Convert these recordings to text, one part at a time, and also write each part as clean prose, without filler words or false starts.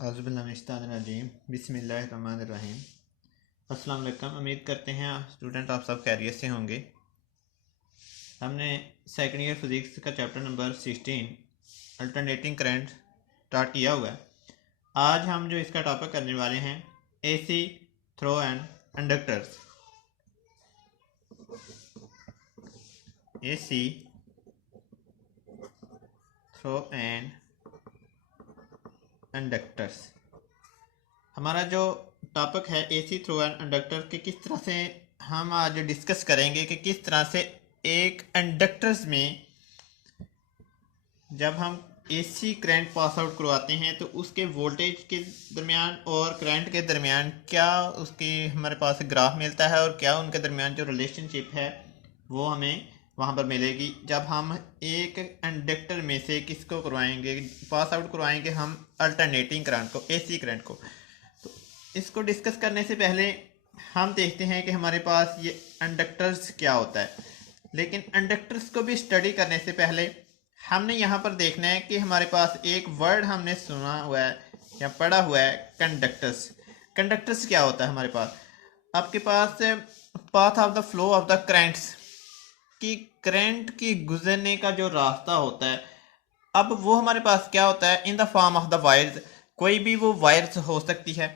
औज़ुबिल्लाहिमिनश्शैतानिर्रजीम बिस्मिल्लाहिर्रहमानिर्रहीम। अस्सलाम वालेकुम। उम्मीद करते हैं स्टूडेंट आप सब खैरियत से होंगे। हमने सेकंड ईयर फिज़िक्स का chapter number 16 alternating current start किया हुआ है। आज हम जो इसका टॉपिक करने वाले हैं AC through and inductors. AC through and inductors हमारा जो टॉपिक है एसी थ्रो एंड इंडक्टर के किस तरह से हम आज डिस्कस करेंगे कि किस तरह से एक इंडक्टर्स में जब हम एसी करंट पास आउट करवाते हैं तो उसके वोल्टेज के दरमियान और करंट के दरमियान क्या उसकी हमारे पास ग्राफ मिलता है और क्या उनके दरमियान जो रिलेशनशिप है वो हमें वहाँ पर मिलेगी जब हम एक इंडक्टर में से किसको करवाएंगे, पास आउट करवाएंगे हम अल्टरनेटिंग करंट को, एसी करंट को। तो इसको डिस्कस करने से पहले हम देखते हैं कि हमारे पास ये इंडक्टर्स क्या होता है। लेकिन इंडक्टर्स को भी स्टडी करने से पहले हमने यहाँ पर देखना है कि हमारे पास एक वर्ड हमने सुना हुआ है या पढ़ा हुआ है, कंडक्टर्स। कंडक्टर्स क्या होता है हमारे पास? आपके पास path of the flow of the currents कि करंट की गुजरने का जो रास्ता होता है, अब वो हमारे पास क्या होता है in the form of the wires. कोई भी वो वायर्स हो सकती है।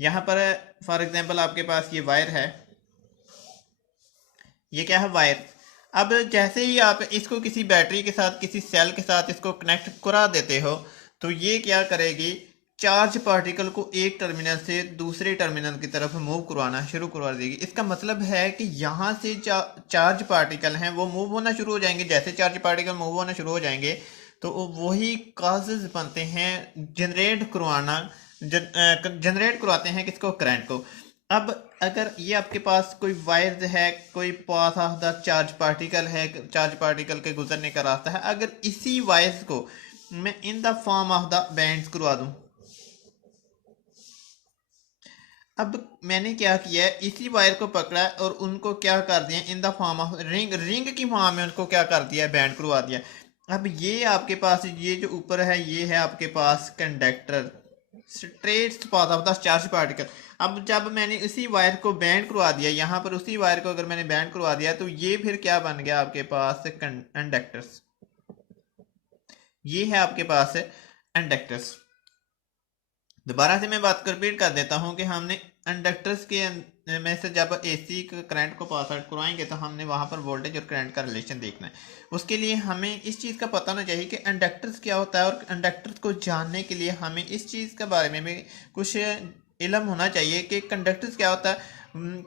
यहाँ पर फॉर एग्जांपल आपके पास ये वायर है, ये क्या है, वायर। अब जैसे ही आप इसको किसी बैटरी के साथ, किसी सेल के साथ इसको कनेक्ट करा देते हो तो ये क्या करेगी, चार्ज पार्टिकल को एक टर्मिनल से दूसरे टर्मिनल की तरफ मूव करवाना शुरू करवा देगी। इसका मतलब है कि यहाँ से चार्ज पार्टिकल हैं वो मूव होना शुरू हो जाएंगे। जैसे चार्ज पार्टिकल मूव होना शुरू हो जाएंगे तो वही काजेज बनते हैं जनरेट करवाते हैं किसको, करंट को। अब अगर ये आपके पास कोई वायर है, कोई path of the charge particle है, चार्ज पार्टिकल के गुजरने का रास्ता है, अगर इसी वायर्स को मैं in the form of the bands करवा दूं, अब मैंने क्या किया है, इसी वायर को पकड़ा है और उनको क्या कर दिया in the form of ring, ring की फॉर्म में उनको क्या कर दिया है, बैंड करवा दिया। अब ये आपके पास ये जो ऊपर है ये है आपके पास conductor, straight path of the charge particle. अब जब मैंने इसी वायर को बैंड करवा दिया, यहाँ पर उसी वायर को अगर मैंने बैंड करवा दिया तो ये फिर क्या बन गया आपके पास, कंडक्टर्स। ये है आपके पास इंडक्टर्स। दोबारा से मैं बात कर रिपीट कर देता हूँ कि हमने इंडक्टर्स के में से जब एसी करंट को पास आउट करवाएंगे तो हमने वहाँ पर वोल्टेज और करंट का रिलेशन देखना है। उसके लिए हमें इस चीज़ का पता होना चाहिए कि इंडक्टर्स क्या होता है, और इंडक्टर्स को जानने के लिए हमें इस चीज़ के बारे में भी कुछ इल्म होना चाहिए कि कंडक्टर्स क्या होता है।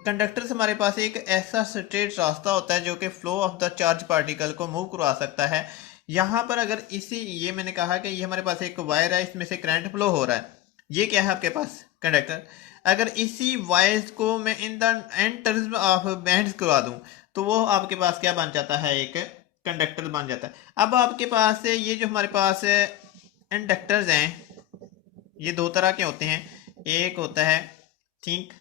कंडक्टर्स हमारे पास एक ऐसा स्ट्रेट रास्ता होता है जो कि flow of the charge particle को मूव करवा सकता है। यहाँ पर अगर ये मैंने कहा कि ये हमारे पास एक वायर है, इसमें से करंट फ्लो हो रहा है, ये क्या है आपके पास, कंडक्टर। अगर इसी वायर्स को मैं in the end terms of bands करवा दूं तो वो आपके पास क्या बन जाता है, एक कंडक्टर बन जाता है। अब आपके पास ये जो हमारे पास इंडक्टर्स हैं ये दो तरह के होते हैं, एक होता है थिंक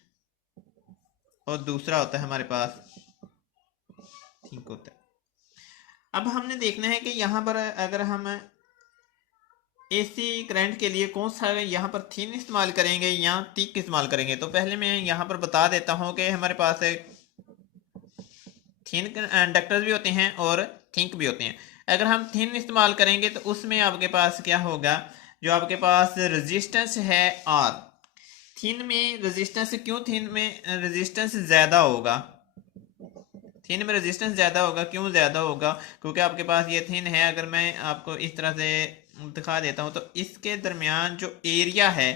और दूसरा होता है हमारे पास थिंक होता है। अब हमने देखना है कि यहाँ पर अगर हम एसी करंट के लिए कौन सा यहाँ पर थिन इस्तेमाल करेंगे या थिक इस्तेमाल करेंगे। तो पहले मैं यहाँ पर बता देता हूँ कि हमारे पास थिन इंडक्टर्स भी होते हैं और थिंक भी होते हैं। अगर हम थिन इस्तेमाल करेंगे तो उसमें आपके पास क्या होगा, जो आपके पास रेजिस्टेंस है आर, थिन में रेजिस्टेंस, क्यों थिन में रेजिस्टेंस ज़्यादा होगा, थिन में रेजिस्टेंस ज़्यादा होगा, क्यों ज़्यादा होगा, क्योंकि आपके पास ये थिन है। अगर मैं आपको इस तरह से दिखा देता हूँ तो इसके दरमियान जो एरिया है,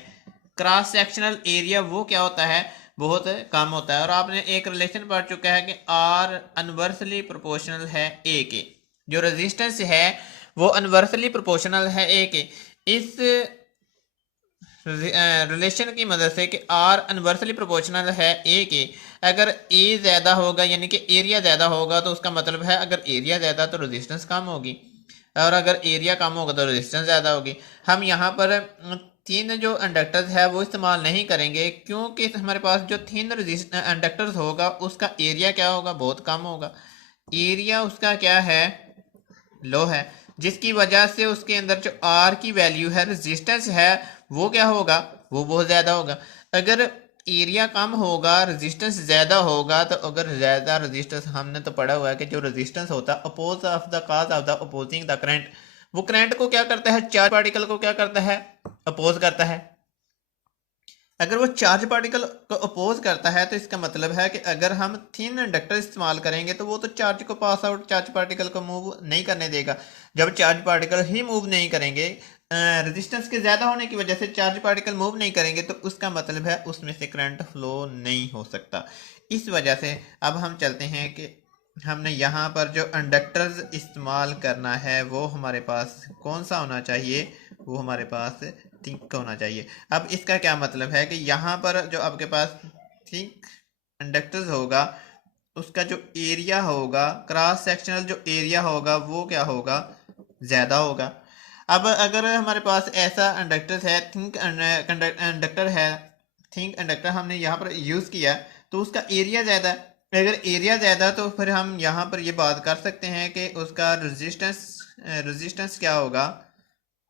क्रॉस सेक्शनल एरिया, वो क्या होता है, बहुत कम होता है। और आपने एक रिलेशन पढ़ चुका है कि आर इनवर्सली प्रोपोर्शनल है ए के, जो रेजिस्टेंस है वो इनवर्सली प्रोपोर्शनल है ए के। इस रिलेशन की मदद से कि आर इनवर्सली प्रोपोर्शनल है ए के, अगर ए ज़्यादा होगा यानी कि एरिया ज़्यादा होगा तो उसका मतलब है अगर एरिया ज़्यादा तो रेजिस्टेंस कम होगी, और अगर एरिया कम होगा तो रेजिस्टेंस ज़्यादा होगी। हम यहाँ पर थिन जो इंडक्टर्स है वो इस्तेमाल नहीं करेंगे क्योंकि हमारे पास जो थिन इंडक्टर्स होगा उसका एरिया क्या होगा, बहुत कम होगा, एरिया उसका क्या है, लो है। जिसकी वजह से उसके अंदर जो आर की वैल्यू है, रेजिस्टेंस है, वो क्या होगा, वो बहुत ज़्यादा होगा। अगर एरिया कम होगा, रेजिस्टेंस ज़्यादा होगा, तो अगर ज़्यादा रेजिस्टेंस, हमने तो पढ़ा हुआ है कि जो रेजिस्टेंस होता है oppose of the cause of the opposing the current, वो करंट को क्या करता है, चार्ज पार्टिकल को क्या करता है, अपोज करता है। अगर वो चार्ज पार्टिकल को अपोज करता है तो इसका मतलब है कि अगर हम थिन इंडक्टर इस्तेमाल करेंगे तो वो तो चार्ज को पास आउट, चार्ज पार्टिकल को मूव नहीं करने देगा। जब चार्ज पार्टिकल ही मूव नहीं करेंगे, रेजिस्टेंस के ज़्यादा होने की वजह से चार्ज पार्टिकल मूव नहीं करेंगे, तो उसका मतलब है उसमें से करंट फ्लो नहीं हो सकता। इस वजह से अब हम चलते हैं कि हमने यहाँ पर जो इंडक्टर्स इस्तेमाल करना है वो हमारे पास कौन सा होना चाहिए, वो हमारे पास थिंक होना चाहिए। अब इसका क्या मतलब है कि यहाँ पर जो आपके पास थिंक इंडक्टर्स होगा, उसका जो एरिया होगा, क्रॉस सेक्शनल जो एरिया होगा वो क्या होगा, ज़्यादा होगा। अब अगर हमारे पास ऐसा इंडक्टर्स है, थिंक इंडक्टर है, थिंक इंडक्टर हमने यहाँ पर यूज़ किया, तो उसका एरिया ज़्यादा है। अगर एरिया ज़्यादा तो फिर हम यहाँ पर ये बात कर सकते हैं कि उसका रेजिस्टेंस क्या होगा,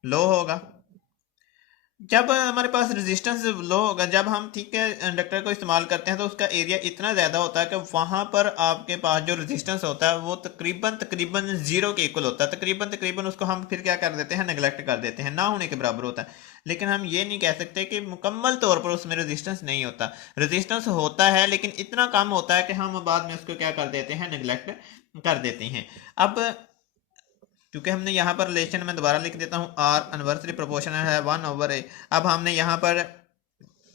लो होगा। जब हमारे पास रेजिस्टेंस लो होगा, जब हम ठीक है इंडक्टर को इस्तेमाल करते हैं, तो उसका एरिया इतना ज़्यादा होता है कि वहाँ पर आपके पास जो रेजिस्टेंस होता है वो तकरीबन तकरीबन जीरो के इक्वल होता है। तकरीबन तकरीबन उसको हम फिर क्या कर देते हैं, नेगलेक्ट कर देते हैं, ना होने के बराबर होता है। लेकिन हम ये नहीं कह सकते कि मुकम्मल तौर पर उसमें रेजिस्टेंस नहीं होता। रेजिस्टेंस होता है लेकिन इतना कम होता है कि हम बाद में उसको क्या कर देते हैं, नेगलेक्ट कर देते हैं। अब क्योंकि हमने यहाँ पर रिलेशन में दोबारा लिख देता हूँ, आर इनवर्सली प्रोपोर्शनल है 1/a। अब हमने यहाँ पर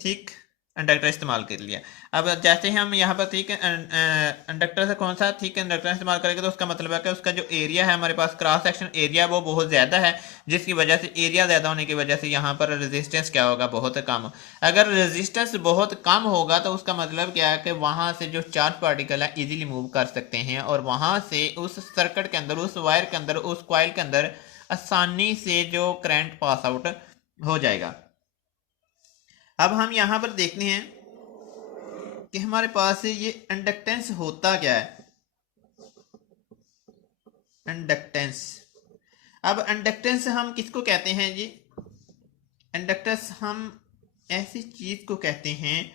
ठीक इंडक्टर इस्तेमाल कर लिया। अब जैसे ही हम यहाँ पर ठीक इंडक्टर से कौन सा ठीक इंडक्टर इस्तेमाल करेंगे, तो उसका मतलब है कि उसका जो एरिया है हमारे पास, क्रॉस सेक्शन एरिया, वो बहुत ज़्यादा है, जिसकी वजह से एरिया ज़्यादा होने की वजह से यहाँ पर रेजिस्टेंस क्या होगा, बहुत कम। अगर रेजिस्टेंस बहुत कम होगा तो उसका मतलब क्या है कि वहाँ से जो चार्ज पार्टिकल है इजीली मूव कर सकते हैं, और वहाँ से उस सर्किट के अंदर, उस वायर के अंदर, उस कॉइल के अंदर आसानी से जो करंट पास आउट हो जाएगा। अब हम यहाँ पर देखते हैं कि हमारे पास ये इंडक्टेंस होता क्या है, इंडक्टेंस। अब इंडक्टेंस हम किसको कहते हैं जी, इंडक्टेंस हम ऐसी चीज को कहते हैं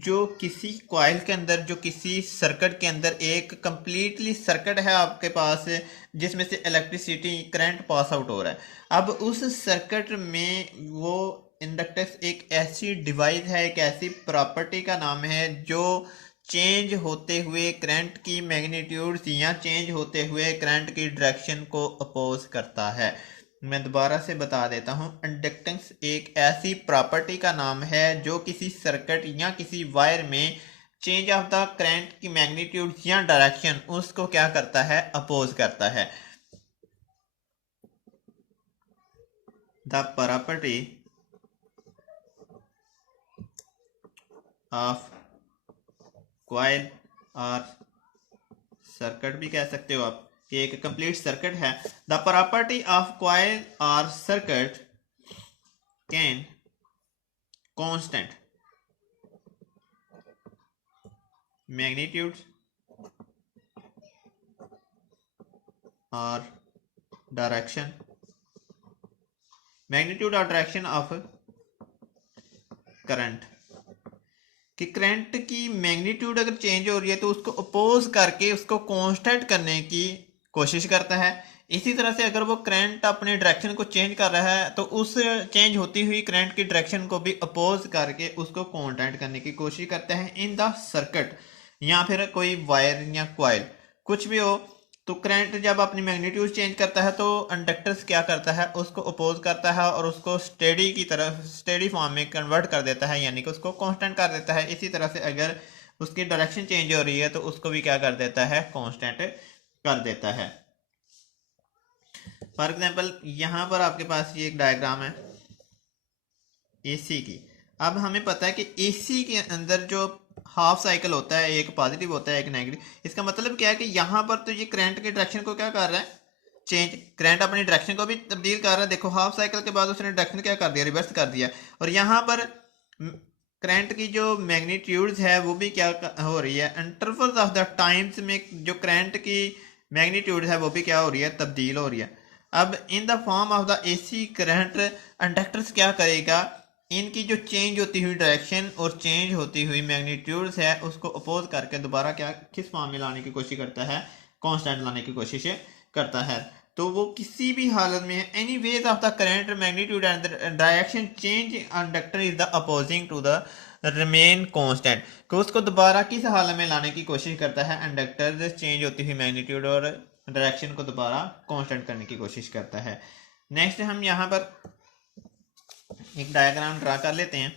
जो किसी कॉइल के अंदर, जो किसी सर्किट के अंदर, एक कंप्लीटली सर्किट है आपके पास जिसमें से इलेक्ट्रिसिटी करंट पास आउट हो रहा है। अब उस सर्किट में वो इंडक्टेंस एक ऐसी डिवाइस है, एक ऐसी प्रॉपर्टी का नाम है जो चेंज होते हुए करंट की मैग्नीट्यूड या चेंज होते हुए करंट की डायरेक्शन को अपोज करता है। मैं दोबारा से बता देता हूँ, इंडक्टेंस एक ऐसी प्रॉपर्टी का नाम है जो किसी सर्किट या किसी वायर में चेंज ऑफ द करंट की मैग्नीट्यूड या डायरेक्शन, उसको क्या करता है, अपोज करता है। द प्रॉपर्टी ऑफ कॉइल और सर्किट भी कह सकते हो आप कि एक कंप्लीट सर्किट है। द प्रॉपर्टी ऑफ कॉइल और सर्किट कैन कांस्टेंट मैग्नीट्यूड और डायरेक्शन, मैग्नीट्यूड और डायरेक्शन ऑफ करंट, कि करंट की मैग्नीट्यूड अगर चेंज हो रही है तो उसको अपोज करके उसको कांस्टेंट करने की कोशिश करता है। इसी तरह से अगर वो करंट अपने डायरेक्शन को चेंज कर रहा है तो उस चेंज होती हुई करंट की डायरेक्शन को भी अपोज करके उसको कांस्टेंट करने की कोशिश करता है इन द सर्किट, या फिर कोई वायर या कॉइल, कुछ भी हो। तो करंट जब अपनी मैग्नीट्यूड चेंज करता है तो इंडक्टर्स क्या करता है, उसको अपोज करता है और उसको स्टेडी की तरफ, स्टेडी फॉर्म में कन्वर्ट कर देता है, यानी कि उसको कांस्टेंट कर देता है। इसी तरह से अगर उसकी डायरेक्शन चेंज हो रही है तो उसको भी क्या कर देता है, कांस्टेंट कर देता है। फॉर एग्जांपल यहाँ पर आपके पास ये एक डायग्राम है एसी की। अब हमें पता है कि एसी के अंदर जो हाफ साइकिल होता है, एक पॉजिटिव होता है, एक नेगेटिव। इसका मतलब क्या है कि यहाँ पर तो ये करंट के डायरेक्शन को क्या कर रहा है, चेंज, करंट अपनी डायरेक्शन को भी तब्दील कर रहा है। देखो हाफ साइकिल के बाद उसने डायरेक्शन क्या कर दिया, रिवर्स कर दिया। और यहाँ पर करंट की जो मैग्नीट्यूड्स है वो भी क्या हो रही है, इंटरवल्स ऑफ द टाइम्स में जो करंट की मैग्नीट्यूड है वो भी क्या हो रही है, तब्दील हो रही है। अब in the form of the AC current inductors क्या करेगा, इनकी जो चेंज होती हुई डायरेक्शन और चेंज होती हुई मैग्नीट्यूड्स है उसको अपोज करके दोबारा क्या किस फॉर्म में लाने की कोशिश करता है, कांस्टेंट लाने की कोशिश करता है। तो वो किसी भी हालत में any ways of the current magnitude and direction change inductor is the opposing to the remain constant, कि उसको दोबारा किस हालत में लाने की कोशिश करता है, इंडक्टर चेंज होती हुई मैग्नीट्यूड और डायरेक्शन को दोबारा कांस्टेंट करने की कोशिश करता है। नेक्स्ट हम यहाँ पर एक डायग्राम ड्रा कर लेते हैं।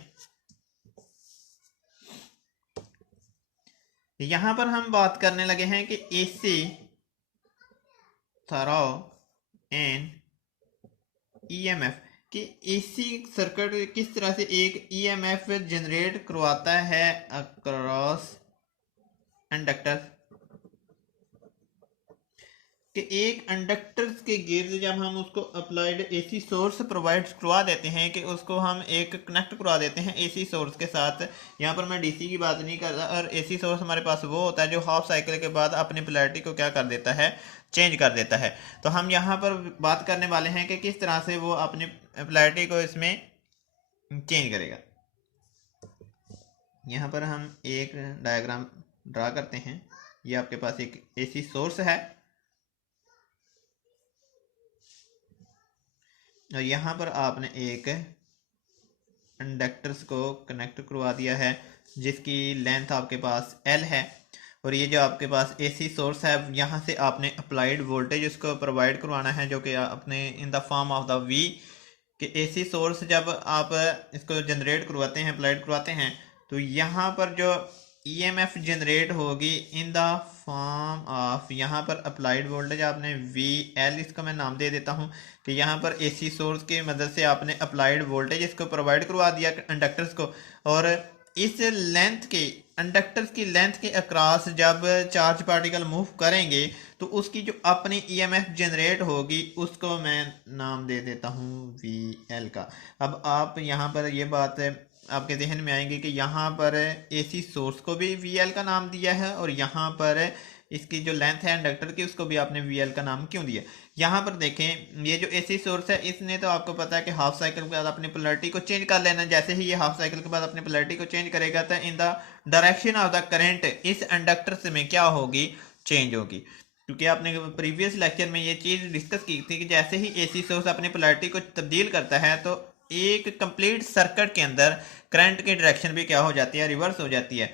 यहां पर हम बात करने लगे हैं कि एसी थ्रो एंड ईएमएफ कि एसी सर्किट किस तरह से एक ईएमएफ जनरेट करवाता है अक्रॉस इंडक्टर, कि एक इंडक्टर्स के गिर्द जब हम उसको अप्लाइड एसी सोर्स प्रोवाइड करवा देते हैं, कि उसको हम एक कनेक्ट करवा देते हैं एसी सोर्स के साथ। यहाँ पर मैं डीसी की बात नहीं कर रहा, और एसी सोर्स हमारे पास वो होता है जो हाफ साइकिल के बाद अपनी पोलैरिटी को क्या कर देता है, चेंज कर देता है। तो हम यहाँ पर बात करने वाले हैं कि किस तरह से वो अपनी पोलैरिटी को इसमें चेंज करेगा। यहाँ पर हम एक डायग्राम ड्रा करते हैं। ये आपके पास एक एसी सोर्स है और यहाँ पर आपने एक इंडक्टर्स को कनेक्ट करवा दिया है जिसकी लेंथ आपके पास L है, और ये जो आपके पास एसी सोर्स है यहाँ से आपने अप्लाइड वोल्टेज उसको प्रोवाइड करवाना है, जो कि आपने in the form of the V, कि एसी सोर्स जब आप इसको जनरेट करवाते हैं, अप्लाइड करवाते हैं, तो यहाँ पर जो ईएमएफ जनरेट होगी इन द फॉर्म ऑफ, यहाँ पर अप्लाइड वोल्टेज आपने VL, इसको मैं नाम दे देता हूँ, कि यहाँ पर एसी सोर्स की मदद से आपने अप्लाइड वोल्टेज इसको प्रोवाइड करवा दिया इंडक्टर्स को, और इस लेंथ के इंडक्टर्स की लेंथ के अक्रॉस जब चार्ज पार्टिकल मूव करेंगे तो उसकी जो अपनी ईएमएफ जनरेट होगी उसको मैं नाम दे देता हूँ VL का। अब आप यहाँ पर ये बात आपके जहन में आएंगे कि यहाँ पर एसी सोर्स को भी VL का नाम दिया है, और यहाँ पर इसकी जो लेंथ है इंडक्टर की उसको भी आपने VL का नाम क्यों दिया। यहाँ पर देखें, ये जो एसी सोर्स है इसने तो आपको पता है कि हाफ साइकिल के बाद अपनी पोलैरिटी को चेंज कर लेना। जैसे ही ये हाफ साइकिल के बाद अपनी पोलैरिटी को चेंज करेगा तो in the direction of the current इस इंडक्टर से में क्या होगी, चेंज होगी। क्योंकि आपने प्रीवियस लेक्चर में ये चीज़ डिस्कस की थी कि जैसे ही एसी सोर्स अपनी पोलैरिटी को तब्दील करता है तो एक कंप्लीट सर्किट के अंदर करंट की डायरेक्शन भी क्या हो जाती है, रिवर्स हो जाती है।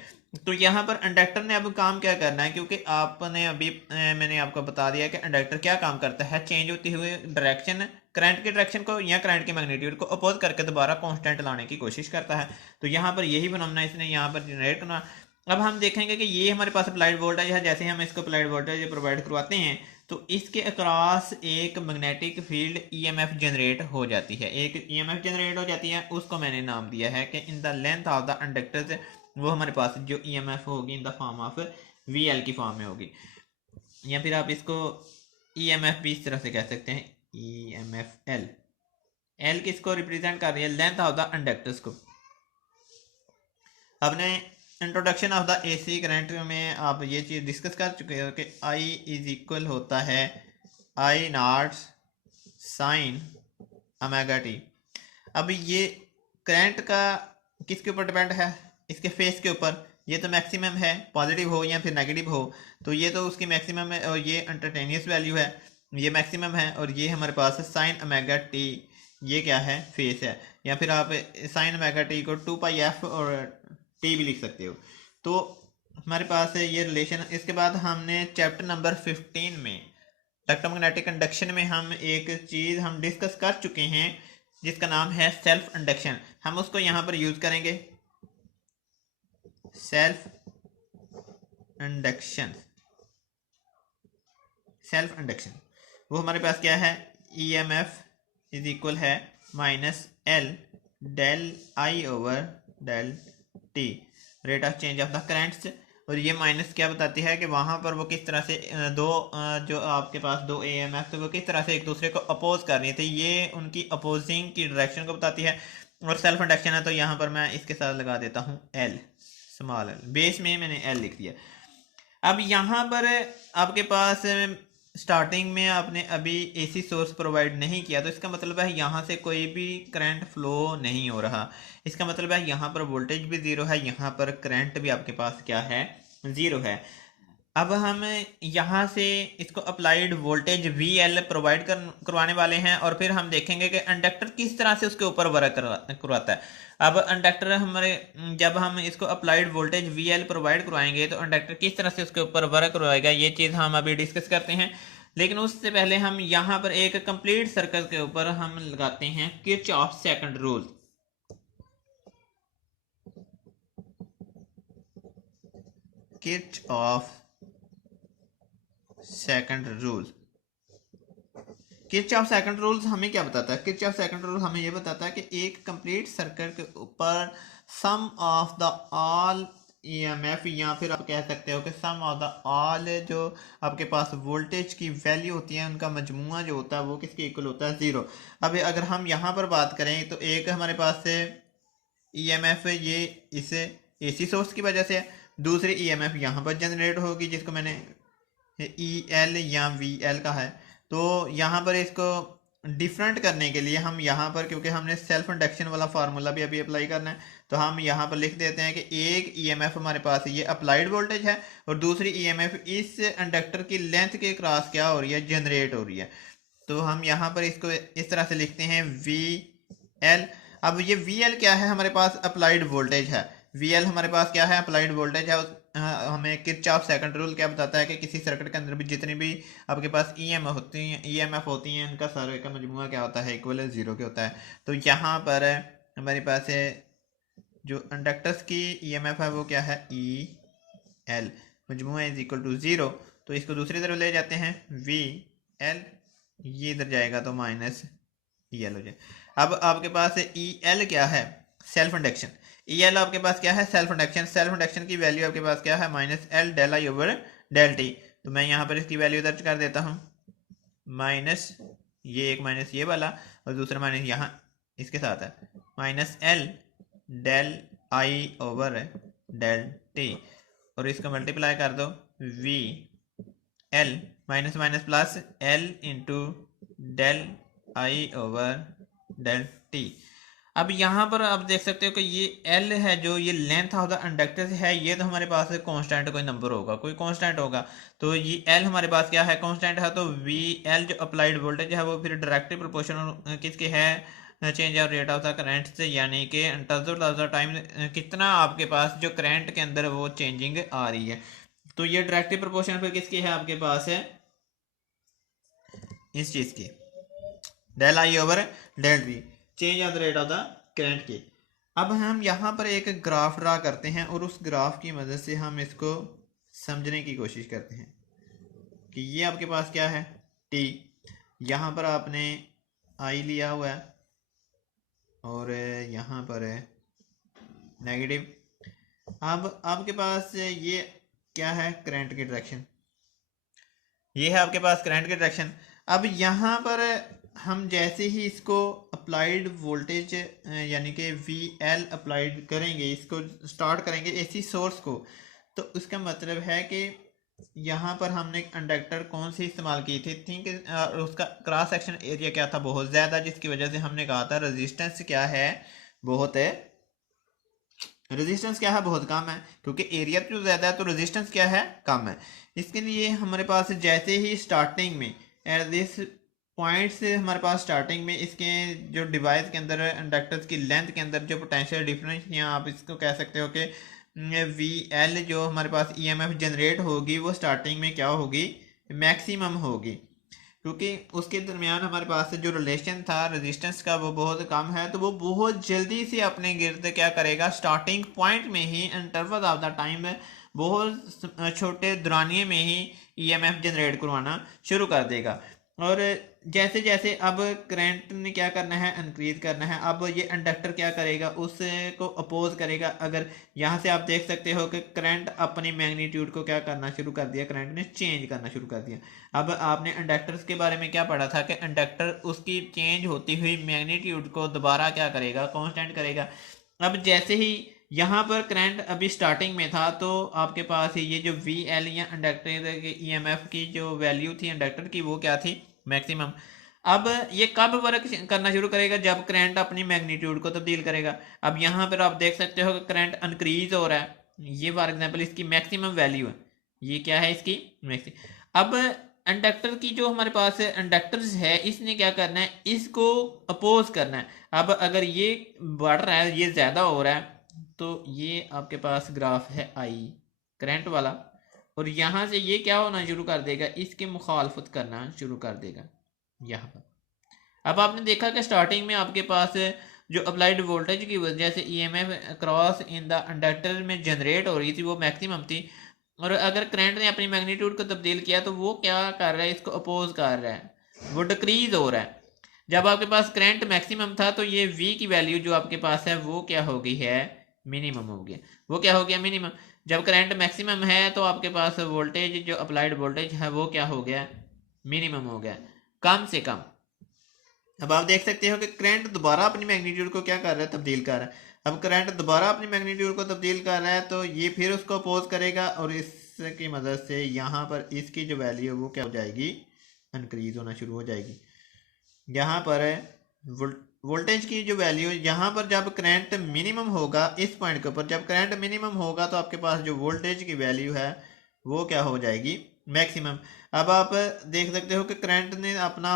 तो यहाँ पर इंडक्टर ने अब काम क्या करना है, क्योंकि आपने अभी मैंने आपको बता दिया कि इंडक्टर क्या काम करता है, चेंज होती हुई डायरेक्शन करंट की डायरेक्शन को या करंट की मैग्नीट्यूड को अपोज करके दोबारा कांस्टेंट लाने की कोशिश करता है। तो यहाँ पर यही फिनोमेना इसने यहाँ पर जनरेट करना। अब हम देखेंगे कि ये हमारे पास अप्लाइड वोल्टेज है, जैसे हम इसको अप्लाइड वोल्टेज प्रोवाइड करवाते हैं तो इसके अक्रॉस एक मैग्नेटिक फील्ड ईएमएफ जनरेट हो जाती है, एक ईएमएफ जनरेट हो जाती है, उसको मैंने नाम दिया है कि in the length of the inductors, वो हमारे पास जो ईएमएफ होगी in the form of VL की फॉर्म में होगी, या फिर आप इसको ईएमएफ भी इस तरह से कह सकते हैं, EMF L किसको रिप्रेजेंट कर रही है, लेंथ ऑफ द इंडक्टर्स को। हमने introduction of the AC current में आप ये चीज़ डिस्कस कर चुके हो कि I इज इक्वल होता है I0 sin ओमेगा टी। अब ये करंट का किसके ऊपर डिपेंड है, इसके फेस के ऊपर। ये तो मैक्सिमम है, पॉजिटिव हो या फिर नेगेटिव हो, तो ये तो उसकी मैक्सिमम है और ये इंस्टैन्टेनियस वैल्यू है, ये मैक्सिमम है, और ये हमारे पास साइन ओमेगा टी, ये क्या है, फेस है। या फिर आप साइन ओमेगा टी को 2πf और टी भी लिख सकते हो। तो हमारे पास है ये रिलेशन। इसके बाद हमने चैप्टर नंबर 15 में इलेक्ट्रोमैग्नेटिक इंडक्शन में हम एक चीज़ हम डिस्कस कर चुके हैं जिसका नाम है सेल्फ इंडक्शन। हम उसको यहाँ पर यूज़ करेंगे, सेल्फ इंडक्शन। सेल्फ इंडक्शन वो हमारे पास क्या है, EMF इज इक्वल है -L del I over del T, rate of change of the currents. और ये माइनस क्या बताती है कि वहाँ पर वो किस तरह से जो आपके पास दो EMF तो वो किस तरह से एक दूसरे को अपोज कर रही थी, ये उनकी अपोजिंग की डायरेक्शन को बताती है। और सेल्फ इंडक्शन है तो यहाँ पर मैं इसके साथ लगा देता हूँ L, स्मॉल l, बेस में मैंने L लिख दिया। अब यहाँ पर आपके पास स्टार्टिंग में आपने अभी एसी सोर्स प्रोवाइड नहीं किया, तो इसका मतलब है यहाँ से कोई भी करंट फ्लो नहीं हो रहा। इसका मतलब है यहाँ पर वोल्टेज भी ज़ीरो है, यहाँ पर करंट भी आपके पास क्या है, ज़ीरो है। अब हम यहाँ से इसको applied voltage V L provide करवाने वाले हैं, और फिर हम देखेंगे कि इंडक्टर किस तरह से उसके ऊपर वर्क करवाता है। अब इंडक्टर हमारे, जब हम इसको applied voltage V L provide करवाएंगे तो इंडक्टर किस तरह से उसके ऊपर वर्क करवाएगा, ये चीज़ हम अभी डिस्कस करते हैं। लेकिन उससे पहले हम यहाँ पर एक कंप्लीट सर्कल के ऊपर हम लगाते हैं Kirchhoff second rule. Kirchhoff second rule. Kirchhoff second rule हमें क्या बताता है? किरचॉफ सेकंड रूल हमें ये बताता है कि एक कंप्लीट सर्किट के ऊपर सम ऑफ द ऑल ईएमएफ, या फिर आप कह सकते हो कि सम ऑफ द ऑल जो आपके पास वोल्टेज की वैल्यू होती है उनका मजमुआ जो होता है वो किसके इक्वल होता है, ज़ीरो। अब अगर हम यहाँ पर बात करें तो एक हमारे पास से ईएमएफ ये इस एसी सोर्स की वजह से है, दूसरी ईएमएफ यहाँ पर जनरेट होगी जिसको मैंने ई एल या वी एल का है। तो यहाँ पर इसको डिफरेंट करने के लिए हम यहाँ पर, क्योंकि हमने सेल्फ इंडक्शन वाला फार्मूला भी अभी अप्लाई करना है, तो हम यहाँ पर लिख देते हैं कि एक ईएमएफ हमारे पास ये अप्लाइड वोल्टेज है और दूसरी ईएमएफ इस इंडक्टर की लेंथ के क्रॉस क्या हो रही है, जनरेट हो रही है। तो हम यहाँ पर इसको इस तरह से लिखते हैं वी एल। अब ये वी एल क्या है, हमारे पास अप्लाइड वोल्टेज है। वी एल हमारे पास क्या है, अप्लाइड वोल्टेज है। हमें किरचॉफ सेकंड रूल क्या बताता है कि किसी सर्किट के अंदर भी जितनी भी आपके पास ईएमएफ होती हैं उनका सारे का मजमुआ क्या होता है, इक्वल ज़ीरो के होता है। तो यहाँ पर हमारे पास जो इंडक्टर्स की ईएमएफ है वो क्या है, ई एल, मजमुआ इज इक्वल टू ज़ीरो। तो इसको दूसरी तरफ ले जाते हैं, वी एल, ये इधर जाएगा तो माइनस ई एल हो जाए। अब आपके पास ई एल क्या है, सेल्फ इंडक्शन। ई एल आपके पास क्या है, सेल्फ इंडक्शन। सेल्फ इंडक्शन की वैल्यू आपके पास क्या है, minus L del I over del T. तो मैं यहाँ पर इसकी वैल्यू दर्ज कर देता हूँ, माइनस ये एक माइनस ये वाला और दूसरा माइनस यहाँ इसके साथ है, minus L del I over del T, और इसको मल्टीप्लाई कर दो, V L minus minus plus L into del I over del T. अब यहाँ पर आप देख सकते हो कि ये एल है, जो ये लेंथ ऑफ द इंडक्टर है, ये तो हमारे पास कांस्टेंट कोई नंबर होगा, कोई कांस्टेंट होगा। तो ये एल हमारे पास क्या है, कांस्टेंट है। तो वी एल जो अप्लाइड वोल्टेज है वो फिर डायरेक्टली प्रोपोर्शनल किसके है, change of rate of the current से, यानी कि इंटरवल ऑफ द टाइम कितना आपके पास जो करंट के अंदर वो चेंजिंग आ रही है। तो ये डायरेक्टली प्रोपोर्शनल फिर किसकी है, आपके पास है इस चीज़ की, del I over del V, change of the rate of the current की। अब हम यहाँ पर एक ग्राफ ड्रा करते हैं और उस ग्राफ की मदद से हम इसको समझने की कोशिश करते हैं कि ये आपके पास क्या है, टी, यहाँ पर आपने आई लिया हुआ है और यहाँ पर है नेगेटिव। अब आपके पास ये क्या है, करंट की डायरेक्शन, ये है आपके पास करंट की डायरेक्शन। अब यहाँ पर हम जैसे ही इसको अप्लाइड वोल्टेज यानी कि वी एल अप्लाइड करेंगे, इसको स्टार्ट करेंगे एसी सोर्स को, तो उसका मतलब है कि यहाँ पर हमने इंडक्टर कौन सी इस्तेमाल की थी, थिंक उसका क्रॉस सेक्शन एरिया क्या था, बहुत ज़्यादा, जिसकी वजह से हमने कहा था रेजिस्टेंस क्या है, बहुत है, रेजिस्टेंस क्या है, बहुत कम है, क्योंकि एरिया तो ज़्यादा है तो रेजिस्टेंस क्या है, कम है। इसके लिए हमारे पास जैसे ही स्टार्टिंग में एट दिस पॉइंट से हमारे पास स्टार्टिंग में इसके जो डिवाइस के अंदर इंडक्टर्स की लेंथ के अंदर जो पोटेंशियल डिफरेंस, या आप इसको कह सकते हो कि वी एल जो हमारे पास ईएमएफ जनरेट होगी वो स्टार्टिंग में क्या होगी, मैक्सिमम होगी, क्योंकि उसके दरमियान हमारे पास जो रिलेशन था रेजिस्टेंस का वो बहुत कम है। तो वो बहुत जल्दी से अपने गिर्द क्या करेगा, स्टार्टिंग पॉइंट में ही इंटरवल ऑफ द टाइम बहुत छोटे दौरानिए में ही ईएमएफ जनरेट करवाना शुरू कर देगा। और जैसे जैसे अब करंट ने क्या करना है, इंक्रीज करना है। अब ये इंडक्टर क्या करेगा, उसको अपोज करेगा। अगर यहाँ से आप देख सकते हो कि करंट अपनी मैग्नीट्यूड को क्या करना शुरू कर दिया, करंट ने चेंज करना शुरू कर दिया। अब आपने इंडक्टर्स के बारे में क्या पढ़ा था कि इंडक्टर उसकी चेंज होती हुई मैग्नीट्यूड को दोबारा क्या करेगा, कांस्टेंट करेगा। अब जैसे ही यहाँ पर करंट अभी स्टार्टिंग में था, तो आपके पास ये जो वी एल या इंडक्टर के ईएमएफ की जो वैल्यू थी इंडक्टर की, वो क्या थी, मैक्सिमम। अब ये कब वर्क करना शुरू करेगा, जब करंट अपनी मैग्नीट्यूड को तब्दील करेगा। अब यहाँ पर आप देख सकते हो कि करंट इंक्रीज हो रहा है, ये फॉर एग्जांपल इसकी मैक्सिमम वैल्यू है, ये क्या है इसकी मैक्सिमम। अब इंडक्टर की जो हमारे पास इंडक्टर्स है, इसने क्या करना है, इसको अपोज करना है। अब अगर ये बढ़ रहा है, ये ज़्यादा हो रहा है, तो ये आपके पास ग्राफ है आई करंट वाला, और यहाँ से ये क्या होना शुरू कर देगा, इसके मुखालफत करना शुरू कर देगा यहाँ पर। अब आपने देखा कि स्टार्टिंग में आपके पास जो अप्लाइड वोल्टेज की वजह से EMF cross in the inductor में जनरेट हो रही थी, वो मैक्सिमम थी। और अगर करंट ने अपनी मैग्नीट्यूड को तब्दील किया, तो वो क्या कर रहा है, इसको अपोज कर रहा है, वो डिक्रीज हो रहा है। जब आपके पास करंट मैक्सिमम था, तो ये V की वैल्यू जो आपके पास है, वो क्या हो गई है, मिनिमम हो गया। वो क्या हो गया, मिनिमम। जब करंट मैक्सिमम है, तो आपके पास वोल्टेज जो अप्लाइड वोल्टेज है, वो क्या हो गया, मिनिमम हो गया, कम से कम। अब आप देख सकते हो कि करंट दोबारा अपनी मैग्नीट्यूड को क्या कर रहा है, तब्दील कर रहा है। अब करंट दोबारा अपनी मैग्नीट्यूड को तब्दील कर रहा है, तो ये फिर उसको अपोज करेगा, और इसकी मदद से यहाँ पर इसकी जो वैल्यू है, वो क्या हो जाएगी, इंक्रीज होना शुरू हो जाएगी। यहाँ पर वोल्टेज की जो वैल्यू, यहाँ पर जब करंट मिनिमम होगा, इस पॉइंट के ऊपर जब करंट मिनिमम होगा, तो आपके पास जो वोल्टेज की वैल्यू है, वो क्या हो जाएगी, मैक्सिमम। अब आप देख सकते हो कि करंट ने अपना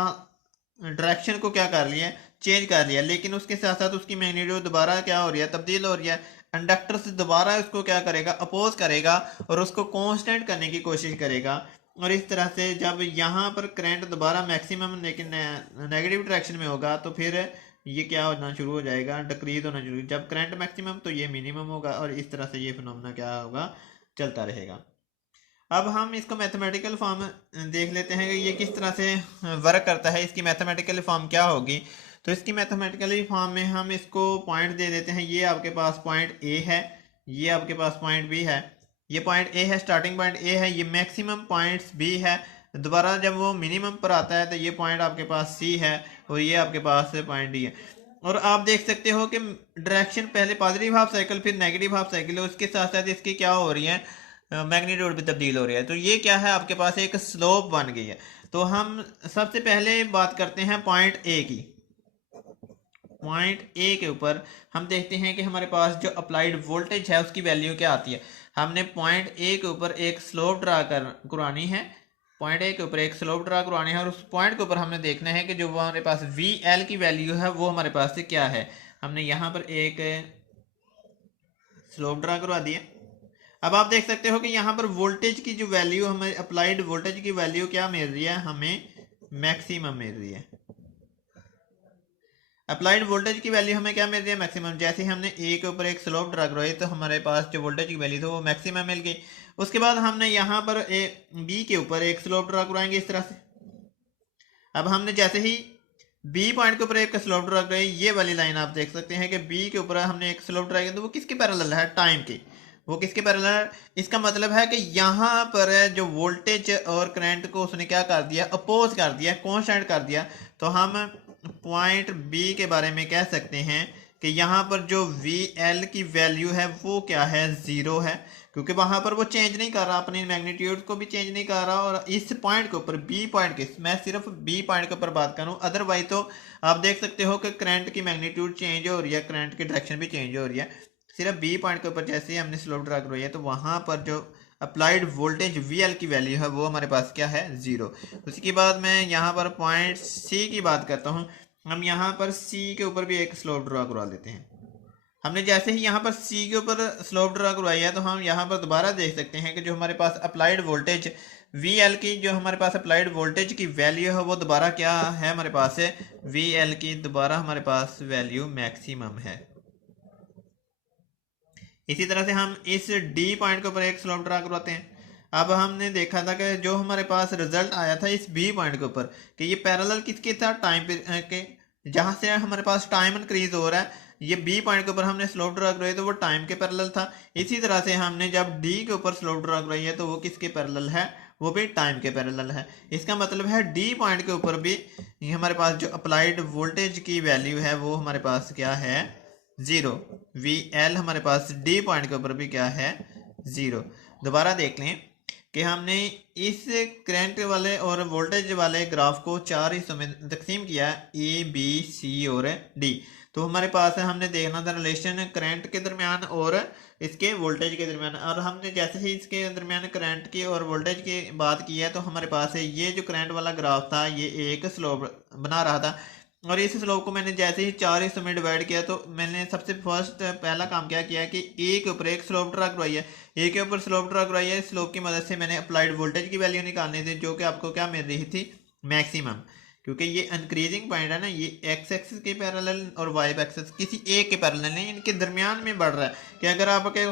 डायरेक्शन को क्या कर लिया, चेंज कर लिया, लेकिन उसके साथ साथ उसकी मैग्नीट्यूड दोबारा क्या हो रही है, तब्दील हो रही है। इंडक्टर से दोबारा उसको क्या करेगा, अपोज करेगा, और उसको कांस्टेंट करने की कोशिश करेगा। और इस तरह से जब यहाँ पर करंट दोबारा मैक्सिमम लेकिन नेगेटिव डायरेक्शन में होगा, तो फिर ये क्या होना शुरू हो जाएगा, डिक्रीज होना शुरू। जब करंट मैक्सिमम, तो ये मिनिमम होगा, और इस तरह से ये फिनोमेना क्या होगा, चलता रहेगा। अब हम इसको मैथमेटिकल फॉर्म देख लेते हैं कि ये किस तरह से वर्क करता है, इसकी मैथमेटिकल फॉर्म क्या होगी। तो इसकी मैथमेटिकली फॉर्म में हम इसको पॉइंट दे देते हैं, ये आपके पास पॉइंट ए है, ये आपके पास पॉइंट बी है। ये पॉइंट ए है, स्टार्टिंग पॉइंट ए है, ये मैक्सिमम पॉइंट्स बी है। दोबारा जब वो मिनिमम पर आता है, तो ये पॉइंट आपके पास सी है, और ये आपके पास पॉइंट डी है। और आप देख सकते हो कि डायरेक्शन पहले पॉजिटिव हाफ साइकिल, फिर नेगेटिव हाफ साइकिल है, उसके साथ साथ इसकी क्या हो रही है, मैग्नीट्यूड भी तब्दील हो रही है। तो ये क्या है, आपके पास एक स्लोप बन गई है। तो हम सबसे पहले बात करते हैं पॉइंट ए की। पॉइंट ए के ऊपर हम देखते हैं कि हमारे पास जो अप्लाइड वोल्टेज है, उसकी वैल्यू क्या आती है। हमने पॉइंट ए के ऊपर एक स्लोप ड्रा करवानी है, पॉइंट ए के ऊपर एक स्लोप ड्रा करवानी है, और उस पॉइंट के ऊपर हमने देखना है कि जो हमारे पास वी एल की वैल्यू है, वो हमारे पास से क्या है। हमने यहाँ पर एक स्लोप ड्रा करवा दिया। अब आप देख सकते हो कि यहाँ पर वोल्टेज की जो वैल्यू, हमें अप्लाइड वोल्टेज की वैल्यू क्या मिल रही है, हमें मैक्सिमम मिल रही है। अप्लाइड वोल्टेज की वैल्यू हमें क्या मिल रही है, मैक्सिमम। जैसे हमने ए के ऊपर एक स्लोप ड्रा करवाई, तो हमारे पास जो वोल्टेज की वैल्यू थी, वो मैक्सिमम मिल गई। उसके बाद हमने यहाँ पर बी के ऊपर एक स्लोप ड्रा करवाएंगे इस तरह से। अब हमने जैसे ही बी पॉइंट के ऊपर एक स्लोप ड्रा कराई, ये वाली लाइन आप देख सकते हैं कि बी के ऊपर हमने एक स्लोप ड्रा किया, तो वो किसके पैरेलल है, टाइम के। वो किसके पैरेलल है, इसका मतलब है कि यहाँ पर जो वोल्टेज और करंट को उसने क्या कर दिया, अपोज कर दिया, कांस्टेंट कर दिया। तो हम पॉइंट बी के बारे में कह सकते हैं कि यहाँ पर जो वी एल की वैल्यू है, वो क्या है, ज़ीरो है, क्योंकि वहाँ पर वो चेंज नहीं कर रहा, अपनी मैग्नीट्यूड को भी चेंज नहीं कर रहा। और इस पॉइंट के ऊपर, बी पॉइंट के, मैं सिर्फ बी पॉइंट के ऊपर बात करूँ, अदरवाइज तो आप देख सकते हो कि करंट की मैग्नीट्यूड चेंज हो रही है, करंट की डायरेक्शन भी चेंज हो रही है। सिर्फ बी पॉइंट के ऊपर जैसे ही हमने स्लोप ड्रा करवाई है, तो वहाँ पर जो अप्लाइड वोल्टेज वी एल की वैल्यू है, वो हमारे पास क्या है, ज़ीरो। उसके बाद मैं यहाँ पर पॉइंट सी की बात करता हूँ। हम यहाँ पर सी के ऊपर भी एक स्लोप ड्रा करवा लेते हैं। हमने जैसे ही यहाँ पर सी के ऊपर स्लोप ड्रा करवाई है, तो हम यहाँ पर दोबारा देख सकते हैं कि जो हमारे पास अप्लाइड वोल्टेज वी एल की, जो हमारे पास अप्लाइड वोल्टेज की वैल्यू है, वो दोबारा क्या है, हमारे पास है वी एल की दोबारा हमारे पास वैल्यू मैक्सिमम है। इसी तरह से हम इस डी पॉइंट के ऊपर एक स्लोप ड्रा करवाते हैं। अब हमने देखा था कि जो हमारे पास रिजल्ट आया था इस बी पॉइंट के ऊपर, कि ये पैरेलल किसके था, टाइम के, जहाँ से हमारे पास टाइम इंक्रीज हो रहा है, ये बी पॉइंट के ऊपर हमने स्लोप ड्रा करवाई, तो वो टाइम के पैरेलल था। इसी तरह से हमने जब डी के ऊपर स्लोप ड्रा करवाई है, तो वो किसके पैरेलल है, वो भी टाइम के पैरेलल है। इसका मतलब है डी पॉइंट के ऊपर भी हमारे पास जो अप्लाइड वोल्टेज की वैल्यू है, वो हमारे पास क्या है, 0, वी एल हमारे पास डी पॉइंट के ऊपर भी क्या है 0। दोबारा देख लें कि हमने इस करंट वाले और वोल्टेज वाले ग्राफ को 4 हिस्सों में तकसीम किया, ए बी सी और डी। तो हमारे पास है, हमने देखना था रिलेशन करंट के दरमियान और इसके वोल्टेज के दरमियान, और हमने जैसे ही इसके दरमियान करंट की और वोल्टेज की बात की है तो हमारे पास है ये जो करंट वाला ग्राफ था ये एक स्लोप बना रहा था, और इस स्लोप को मैंने जैसे ही 4 हिस्सों में डिवाइड किया तो मैंने सबसे फर्स्ट पहला काम क्या किया कि ए के ऊपर एक स्लोप ड्रा करवाई है, ए के ऊपर स्लोप ड्रा करवाई है। स्लोप की मदद से मैंने अप्लाइड वोल्टेज की वैल्यू निकालनी थी जो कि आपको क्या मिल रही थी, मैक्सिमम, क्योंकि ये इंक्रीजिंग पॉइंट है ना, ये एक्स एक्सिस के पैरेलल और वाई एक्सिस किसी एक के पैरेलल नहीं, इनके दरमियान में बढ़ रहा है कि अगर आपके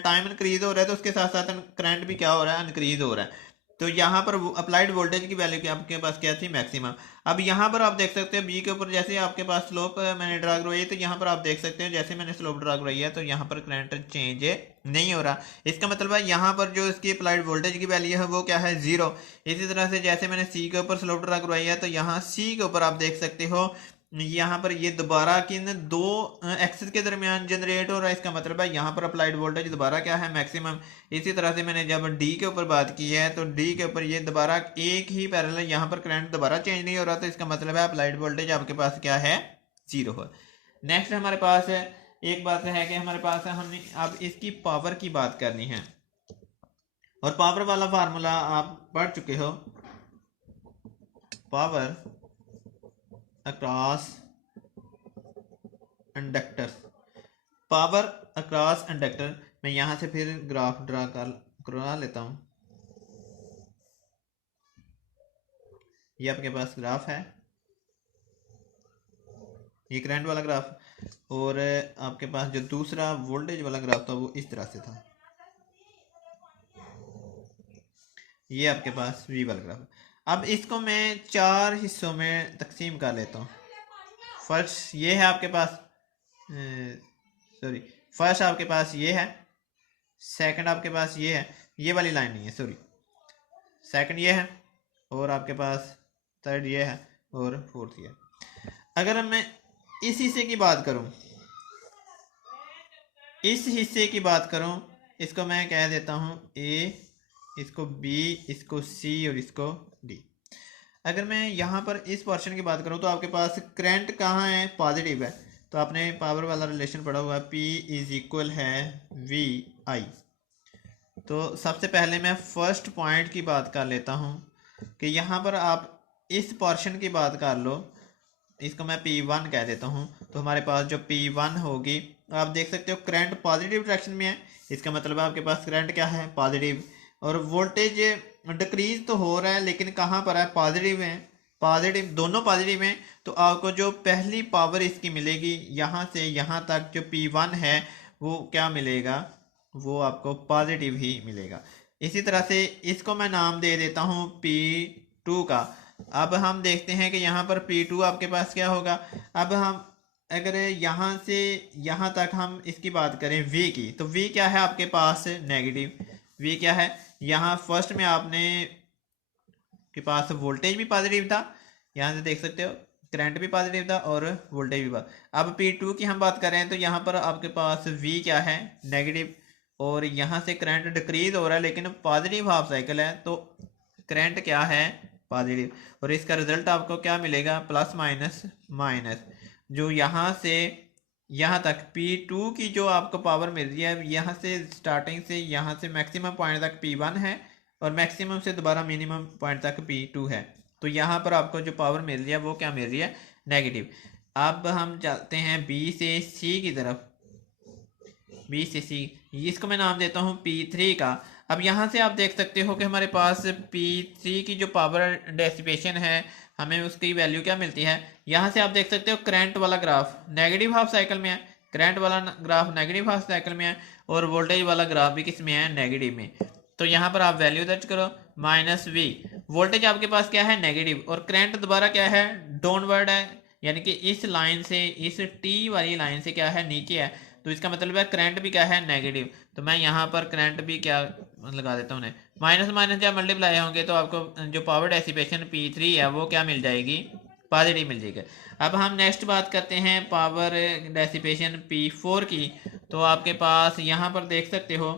टाइम इंक्रीज हो रहा है तो उसके साथ साथ करंट भी क्या हो रहा है, इंक्रीज हो रहा है। तो यहाँ पर अप्लाइड वोल्टेज की वैल्यू आपके पास क्या थी, मैक्सिमम। अब यहाँ पर आप देख सकते हो बी के ऊपर जैसे आपके पास स्लोप मैंने ड्रा करवाई है तो यहाँ पर आप देख सकते हो जैसे मैंने स्लोप ड्रा करवाई है तो यहाँ पर करंट चेंज नहीं हो रहा। इसका मतलब है यहाँ पर जो इसकी अप्लाइड वोल्टेज की वैल्यू है वो क्या है, 0। इसी तरह से जैसे मैंने सी के ऊपर स्लोप ड्रा करवाई है तो यहाँ सी के ऊपर आप देख सकते हो यहाँ पर ये दोबारा किन दो एक्सिस के दरमियान जनरेट हो रहा है। इसका मतलब है यहाँ पर अप्लाइड वोल्टेज दोबारा क्या है, मैक्सिमम। इसी तरह से मैंने जब डी के ऊपर बात की है तो डी के ऊपर ये दोबारा एक ही पैरेलल, यहाँ पर करंट दोबारा चेंज नहीं हो रहा, तो इसका मतलब है अप्लाइड वोल्टेज आपके पास क्या है, 0 है। नेक्स्ट हमारे पास है एक बात है कि हमारे पास है, हमने अब इसकी पावर की बात करनी है, और पावर वाला फार्मूला आप पढ़ चुके हो, power across inductors, power across inductor. मैं यहां से फिर ग्राफ ड्रा करवा लेता हूं। ये आपके पास ग्राफ है, ये करंट वाला ग्राफ, और आपके पास जो दूसरा वोल्टेज वाला ग्राफ था वो इस तरह से था, ये आपके पास वी वाला ग्राफ। अब इसको मैं 4 हिस्सों में तकसीम कर लेता हूँ। फर्स्ट ये है आपके पास, सॉरी, फर्स्ट आपके पास ये है, सेकंड आपके पास ये है, ये वाली लाइन नहीं है सॉरी, सेकंड ये है, और आपके पास थर्ड ये है, और फोर्थ ये है। अगर मैं इस हिस्से की बात करूं, इस हिस्से की बात करूं, इसको मैं कह देता हूं ए, इसको बी, इसको सी और इसको डी। अगर मैं यहाँ पर इस पोर्शन की बात करूँ तो आपके पास करंट कहाँ है, पॉजिटिव है, तो आपने पावर वाला रिलेशन पढ़ा हुआ है, P इज इक्वल है वी आई। तो सबसे पहले मैं फर्स्ट पॉइंट की बात कर लेता हूँ कि यहाँ पर आप इस पोर्शन की बात कर लो, इसको मैं P1 कह देता हूँ। तो हमारे पास जो P1 होगी, आप देख सकते हो करंट पॉजिटिव डायरेक्शन में है, इसका मतलब है आपके पास करंट क्या है, पॉजिटिव, और वोल्टेज डिक्रीज तो हो रहा है लेकिन कहाँ पर है, पॉजिटिव है, पॉजिटिव, दोनों पॉजिटिव हैं। तो आपको जो पहली पावर इसकी मिलेगी यहाँ से यहाँ तक जो P1 है वो क्या मिलेगा, वो आपको पॉजिटिव ही मिलेगा। इसी तरह से इसको मैं नाम दे देता हूँ P2 का। अब हम देखते हैं कि यहाँ पर P2 आपके पास क्या होगा। अब हम अगर यहाँ से यहाँ तक हम इसकी बात करें V की, तो V क्या है आपके पास, नेगेटिव। V क्या है, यहाँ फर्स्ट में आपने के पास वोल्टेज भी पॉजिटिव था, यहाँ से देख सकते हो करंट भी पॉजिटिव था और वोल्टेज भी पॉजिटिव। अब P2 की हम बात कर रहे हैं तो यहाँ पर आपके पास V क्या है, नेगेटिव, और यहाँ से करंट डिक्रीज हो रहा है लेकिन पॉजिटिव हाफ साइकिल है तो करंट क्या है, पॉजिटिव, और इसका रिजल्ट आपको क्या मिलेगा, प्लस माइनस माइनस। जो यहाँ से यहाँ तक P2 की जो आपको पावर मिल रही है, यहाँ से स्टार्टिंग से यहाँ से मैक्सिमम पॉइंट तक P1 है और मैक्सिमम से दोबारा मिनिमम पॉइंट तक P2 है। तो यहाँ पर आपको जो पावर मिल रही है वो क्या मिल रही है, नेगेटिव। अब हम चलते हैं B से C की तरफ, B से C, इसको मैं नाम देता हूँ P3 का। अब यहाँ से आप देख सकते हो कि हमारे पास P3 की जो पावर डेसिपेशन है हमें उसकी वैल्यू क्या मिलती है। यहाँ से आप देख सकते हो करंट वाला ग्राफ नेगेटिव हाफ साइकिल में है, करंट वाला ग्राफ नेगेटिव हाफ साइकिल में है, और वोल्टेज वाला ग्राफ भी किस में है, नेगेटिव में। तो यहाँ पर आप वैल्यू दर्ज करो, माइनस वी, वोल्टेज आपके पास क्या है, नेगेटिव, और करंट दोबारा क्या है, डाउनवर्ड है, यानी कि इस लाइन से, इस टी वाली लाइन से क्या है, नीचे है। तो इसका मतलब है करंट भी क्या है, नेगेटिव। तो मैं यहाँ पर करंट भी क्या लगा देता हूँ, माइनस माइनस जब मल्टीप्लाई होंगे तो आपको जो पावर डेसिपेशन P3 है वो क्या मिल जाएगी, पॉजिटिव मिल जाएगा। अब हम नेक्स्ट बात करते हैं पावर डेसिपेशन P4 की। तो आपके पास यहाँ पर देख सकते हो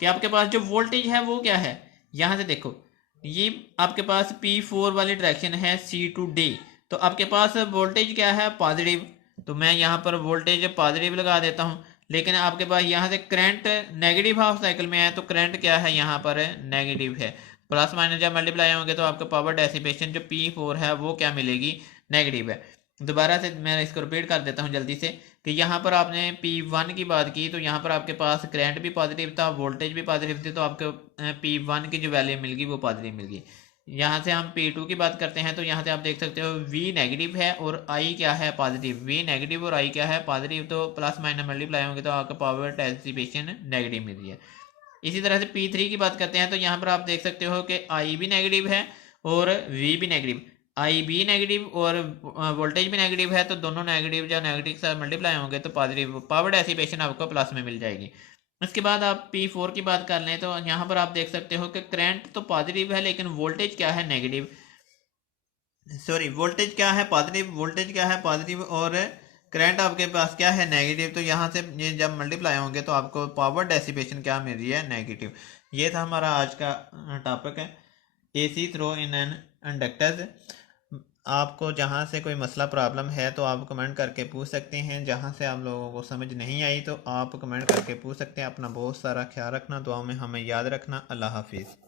कि आपके पास जो वोल्टेज है वो क्या है, यहाँ से देखो ये आपके पास P4 वाली डायरेक्शन है C टू D। तो आपके पास वोल्टेज क्या है, पॉजिटिव। तो मैं यहाँ पर वोल्टेज पॉजिटिव लगा देता हूँ। लेकिन आपके पास यहाँ से करंट नेगेटिव हाफ साइकिल में है, तो करंट क्या है यहाँ पर नेगेटिव है। प्लस माइनस जब मल्टीप्लाई होंगे तो आपका पावर डेसिपेशन जो P4 है वो क्या मिलेगी, नेगेटिव है। दोबारा से मैं इसको रिपीट कर देता हूँ जल्दी से कि यहाँ पर आपने P1 की बात की, तो यहाँ पर आपके पास करंट भी पॉजिटिव था, वोल्टेज भी पॉजिटिव थी, तो आपको P1 की जो वैल्यू मिल गई वो पॉजिटिव मिल गई। यहाँ से हम P2 की बात करते हैं, तो यहाँ से आप देख सकते हो V नेगेटिव है और I क्या है, पॉजिटिव। V नेगेटिव और I क्या है, पॉजिटिव। तो प्लस माइनस मल्टीप्लाई होंगे तो आपका पावर डेसिपेशन नेगेटिव मिल रही है। इसी तरह से P3 की बात करते हैं, तो यहाँ पर आप देख सकते हो कि I भी नेगेटिव है और V भी नेगेटिव। आई भी नेगेटिव और वोल्टेज भी नेगेटिव है, तो दोनों नेगेटिव जब नेगेटिव से मल्टीप्लाई होंगे तो पॉजिटिव पावर डेसिपेशन आपको प्लस में मिल जाएगी। इसके बाद आप P4 की बात कर लें, तो यहाँ पर आप देख सकते हो कि करंट तो पॉजिटिव है लेकिन वोल्टेज क्या है, नेगेटिव। सॉरी, वोल्टेज क्या है, पॉजिटिव। वोल्टेज क्या है, पॉजिटिव। और करंट आपके पास क्या है, नेगेटिव। तो यहाँ से ये जब मल्टीप्लाई होंगे तो आपको पावर डेसिपेशन क्या मिल रही है, नेगेटिव। ये था हमारा आज का टॉपिक है, AC through in an inductors. आपको जहाँ से कोई मसला प्रॉब्लम है तो आप कमेंट करके पूछ सकते हैं। जहाँ से आप लोगों को समझ नहीं आई तो आप कमेंट करके पूछ सकते हैं। अपना बहुत सारा ख्याल रखना, दुआ में हमें याद रखना। अल्लाह हाफिज़।